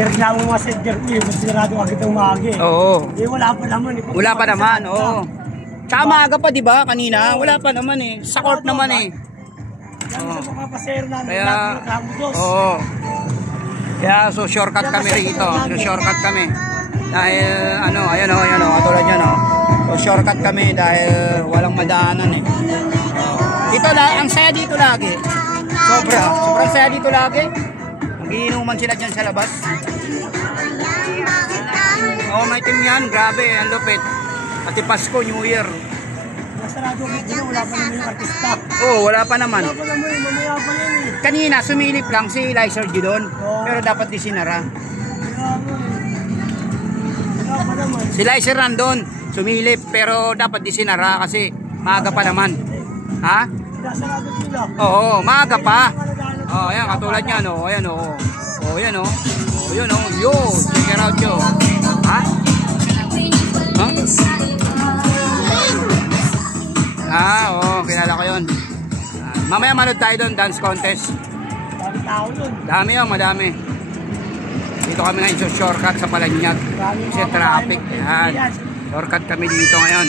Nireklamo mga sedger ko yung sinarado agad ang maaga eh. Oo. Eh wala pa naman eh. Wala pa naman, oo. Tsaka maaga pa, di ba? Kanina, wala pa naman eh. Sa court naman eh. Yan sa mga pasero namin, Kaya, nagreklamo dos. oo. Kaya so shortcut kami rito. So shortcut kami. Dahil ano, ayan o, katulad yan o. So shortcut kami dahil walang madaanan eh. Dito ang saya dito lagi. Sobrang saya dito lagi. Magiinuman sila dyan sa labas. Oh, may team yan, grabe, ang lupit. Pati Pasko, New Year. Nasarado agad din, wala pa naman yung artista. Oh, wala pa naman. Wala pa naman, mamaya pa yan eh. Kanina, sumilip lang si Lizer Gidon. Pero dapat di sinara. Wala pa naman. Si Lizer nandun, sumilip, pero dapat di sinara kasi maaga pa naman. Ha? Nasarado sila. Oo, maaga pa. Oh, ayan, katulad niyan, oh, ayan, oh. Oh, ayan, oh. Oh, yun, oh. Yo, check it out, yo. Ha? Ha? Ah, oh, kilala ko yun. Mamaya manood tayo doon, dance contest. Dami tao yun. Dami yun, madami. Dito kami ngayon sa shortcut sa Palanyag. Kasi traffic. Yan. Shortcut kami dito ngayon.